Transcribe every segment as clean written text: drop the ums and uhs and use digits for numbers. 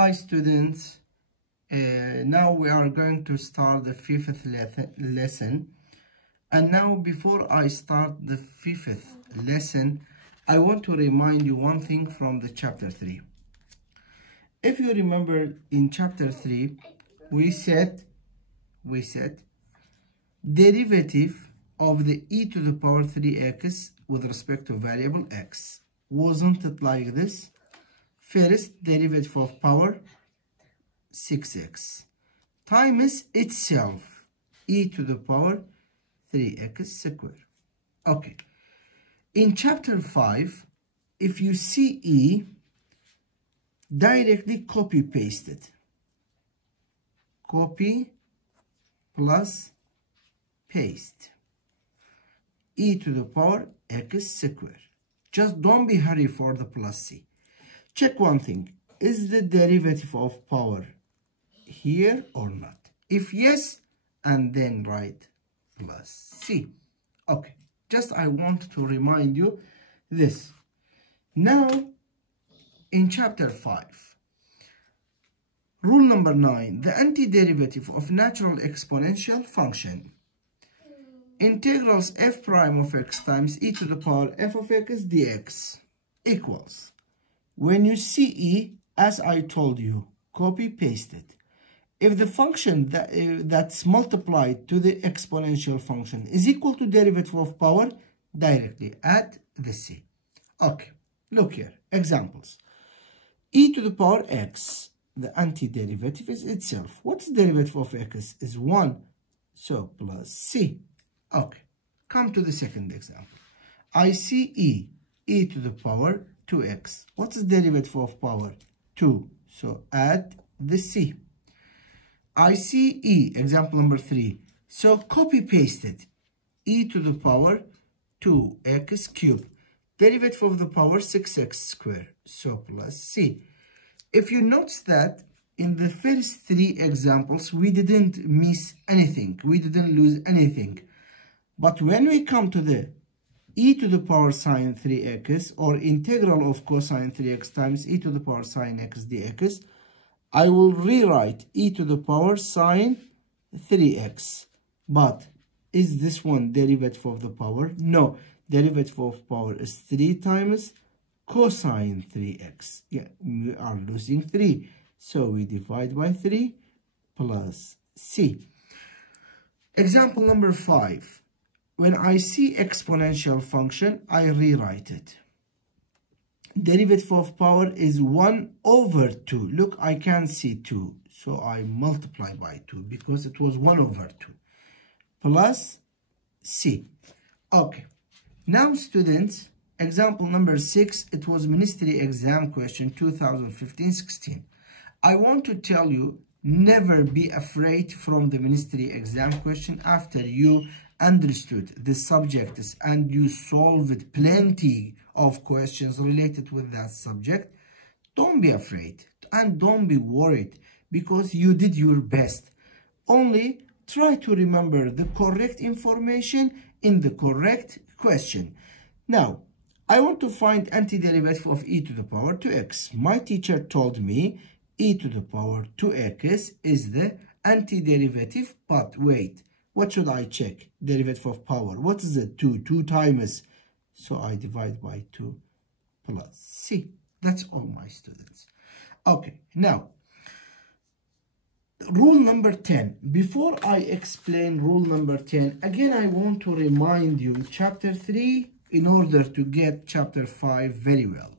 Hi students, now we are going to start the fifth lesson. And now before I start the fifth lesson, I want to remind you one thing from the chapter 3. If you remember in chapter 3, we said derivative of the e to the power 3x with respect to variable x. Wasn't it like this? First derivative of power 6x times itself e to the power 3x squared. Okay. In chapter 5, if you see e, directly copy paste it. Copy plus paste e to the power x squared. Just don't be hurry for the plus c. Check one thing. Is the derivative of power here or not? If yes, and then write plus c. Okay. Just I want to remind you this. Now, in chapter 5, rule number 9, the antiderivative of natural exponential function. Integrals f prime of x times e to the power f of x dx equals. When you see e, as I told you, copy paste it. If the function that's multiplied to the exponential function is equal to derivative of power, directly add the c. Okay, look here, examples. E to the power x, the antiderivative is itself. What's the derivative of x? Is 1, so plus c. Okay, come to the second example. I see e to the power 2x. What's the derivative of power? 2, so add the c. I see e, example number 3. So copy paste it. E to the power 2x cubed. Derivative of the power 6x squared. So plus c. If you notice that in the first 3 examples, we didn't miss anything. We didn't lose anything. But when we come to the e to the power sine 3x or integral of cosine 3x times e to the power sine x dx, I will rewrite e to the power sine 3x. But is this one derivative of the power? No. Derivative of power is 3 times cosine 3x. Yeah, we are losing 3. So we divide by 3 plus c. Example number 5. When I see exponential function, I rewrite it. Derivative of power is 1 over 2. Look, I can see 2. So I multiply by 2 because it was 1 over 2. Plus c. Okay. Now students, example number 6, it was ministry exam question 2015-16. I want to tell you, never be afraid from the ministry exam question after you understood the subjects and you solved plenty of questions related with that subject. Don't be afraid and don't be worried because you did your best. Only try to remember the correct information in the correct question. Now, I want to find antiderivative of e to the power 2x. My teacher told me e to the power 2x is the antiderivative, but wait, what should I check? Derivative of power. What is it? 2. 2 times. So I divide by 2 plus c. That's all, my students. Okay, now, rule number 10. Before I explain rule number 10, again, I want to remind you chapter 3 in order to get chapter 5 very well.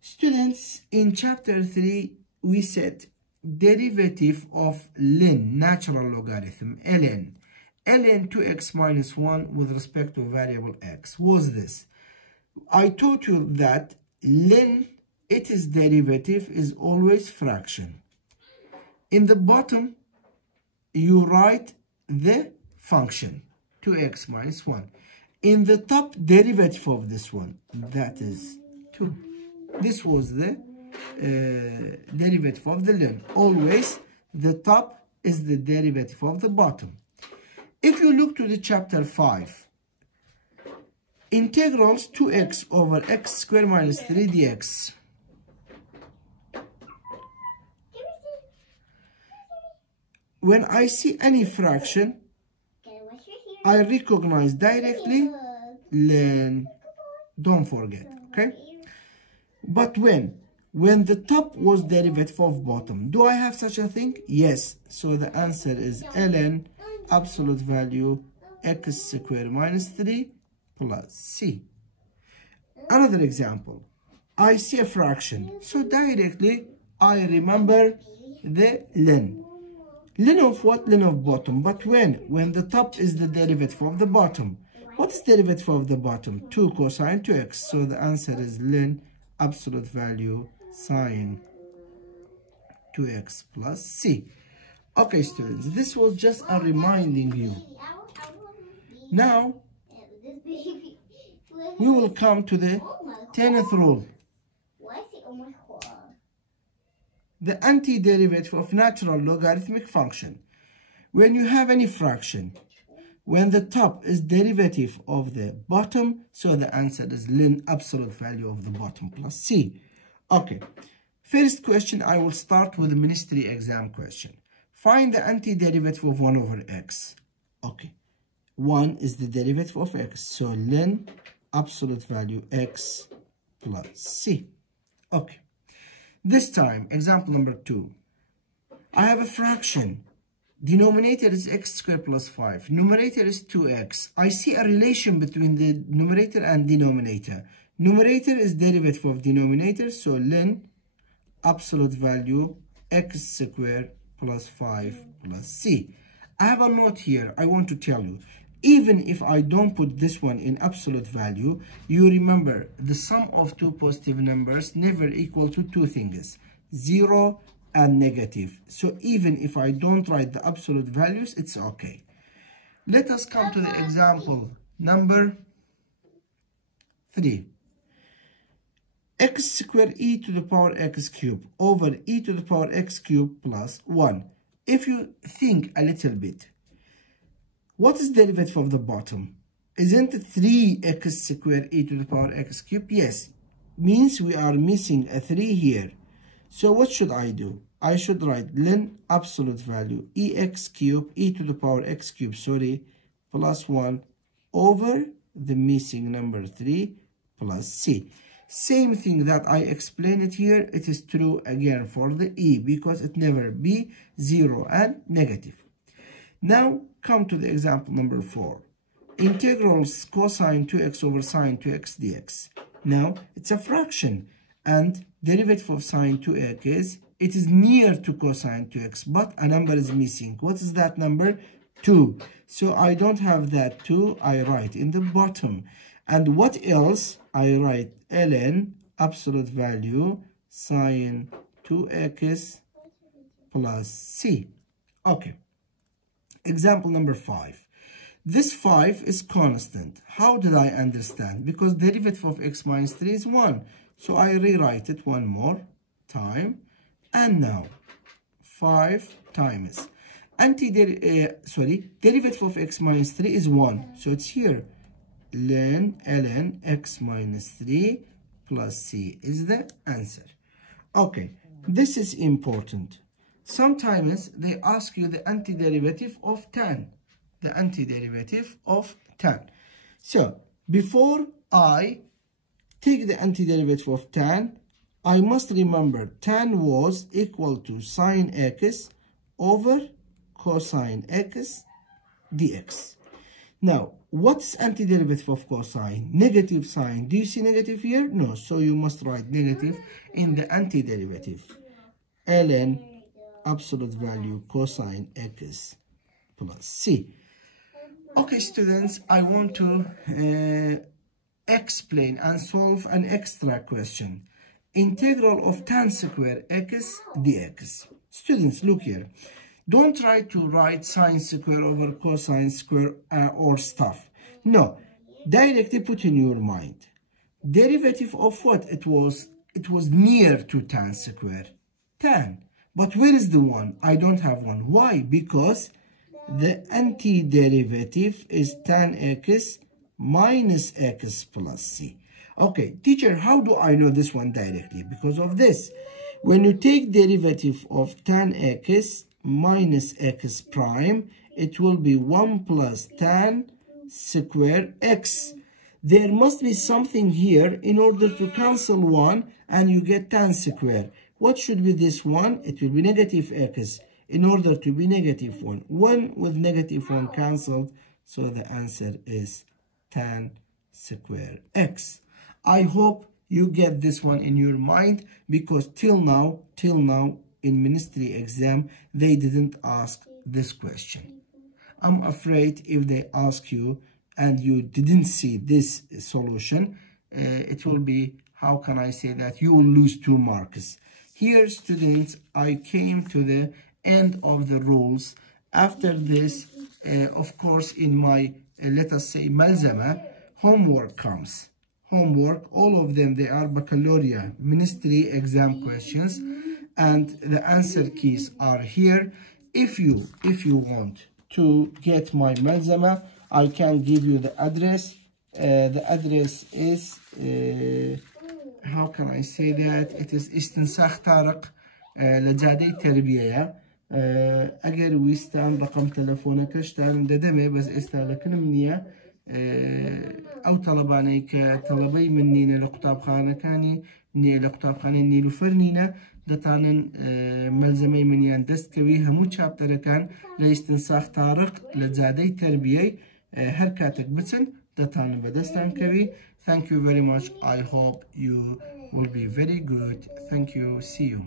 Students, in chapter 3, we said derivative of ln, natural logarithm, ln 2x minus 1 with respect to variable x. Was this? I taught you that ln, its derivative is always fraction. In the bottom, you write the function, 2x minus 1. In the top, derivative of this one, that is 2. This was the derivative of the ln. Always, the top is the derivative of the bottom. If you look to the chapter 5, integrals 2x over x squared minus 3 dx when I see any fraction, I recognize directly ln. Don't forget, okay? But when the top was derivative of bottom, do I have such a thing? Yes. So the answer is ln absolute value x squared minus 3 plus c. Another example. I see a fraction, so directly I remember the ln. Ln of what? Ln of bottom. But when the top is the derivative of the bottom. What is derivative of the bottom? 2 cosine 2x. So the answer is ln absolute value sine 2x plus c. Okay, students, this was just a reminding you. Now, we will come to the 10th rule. The antiderivative of natural logarithmic function. When you have any fraction, when the top is derivative of the bottom, so the answer is ln absolute value of the bottom plus c. Okay, first question, I will start with the ministry exam question. Find the antiderivative of 1 over x. Okay, 1 is the derivative of x, so ln absolute value x plus c. Okay, this time, example number 2. I have a fraction. Denominator is x squared plus 5. Numerator is 2x. I see a relation between the numerator and denominator. Numerator is derivative of denominator, so ln absolute value x squared plus 5 plus c. I have a note here. I want to tell you, even if I don't put this one in absolute value, you remember the sum of two positive numbers never equal to two things, 0 and negative. So even if I don't write the absolute values, it's okay. Let us come to the example number 3. X squared e to the power x cubed over e to the power x cubed plus 1. If you think a little bit, what is the derivative of the bottom? Isn't 3x squared e to the power x cubed? Yes. Means we are missing a 3 here. So what should I do? I should write ln absolute value ex cubed e to the power x cubed, plus 1 over the missing number 3 plus c. Same thing that I explained it here, it is true again for the e, because it never be 0 and negative. Now come to the example number 4. Integrals cosine 2x over sine 2x dx. Now it's a fraction, and derivative of sine 2x, it is near to cosine 2x, but a number is missing. What is that number? 2. So I don't have that 2, I write in the bottom. And what else? I write ln absolute value sine 2x plus c. Okay. Example number 5. This 5 is constant. How did I understand? Because derivative of x minus 3 is 1. So I rewrite it one more time. And now 5 times derivative of x minus 3 is 1. So it's here. ln x minus 3 plus c is the answer. Okay, this is important. Sometimes they ask you the antiderivative of tan. The antiderivative of tan. So, before I take the antiderivative of tan, I must remember tan was equal to sine x over cosine x dx. Now, what's antiderivative of cosine? Negative sign. Do you see negative here? No. So you must write negative in the antiderivative. ln absolute value cosine x plus c. Okay, students, I want to explain and solve an extra question. Integral of tan square x dx. Students, look here. Don't try to write sine square over cosine square or stuff. No, directly put in your mind. Derivative of what? It was near to tan square. Tan. But where is the 1? I don't have 1. Why? Because the antiderivative is tan x minus x plus c. Okay, teacher, how do I know this one directly? Because of this. When you take derivative of tan x minus x prime, it will be 1 plus tan square x. There must be something here in order to cancel 1 and you get tan square. What should be this one? It will be negative x. In order to be negative 1, 1 with negative 1 cancelled, so the answer is tan square x. I hope you get this one in your mind, because till now in ministry exam they didn't ask this question. I'm afraid if they ask you and you didn't see this solution, it will be, how can I say that, you will lose 2 marks. Here, students, I came to the end of the rules. After this, of course, in my, let us say, malzama, homework comes. Homework, all of them, they are baccalaureate ministry exam questions, and the answer keys are here. If you want to get my malzama, I can give you the address. The address is, how can I say that? It is استنساخ طارق لجادي تربية. اگر ویستان رقم تلفونك شتان ددمه بس استهلك منيا او طلباني كطلبي منينا لقطاب خانه كاني ني لقطاب خانه نيلو فرنينا دتانن ملزمي منيان دست كوي همو چابتر كان لاستنساخ طارق لجادي تربية هر كاتك بتن دتانن بدستان كوي. Thank you very much. I hope you will be very good. Thank you. See you.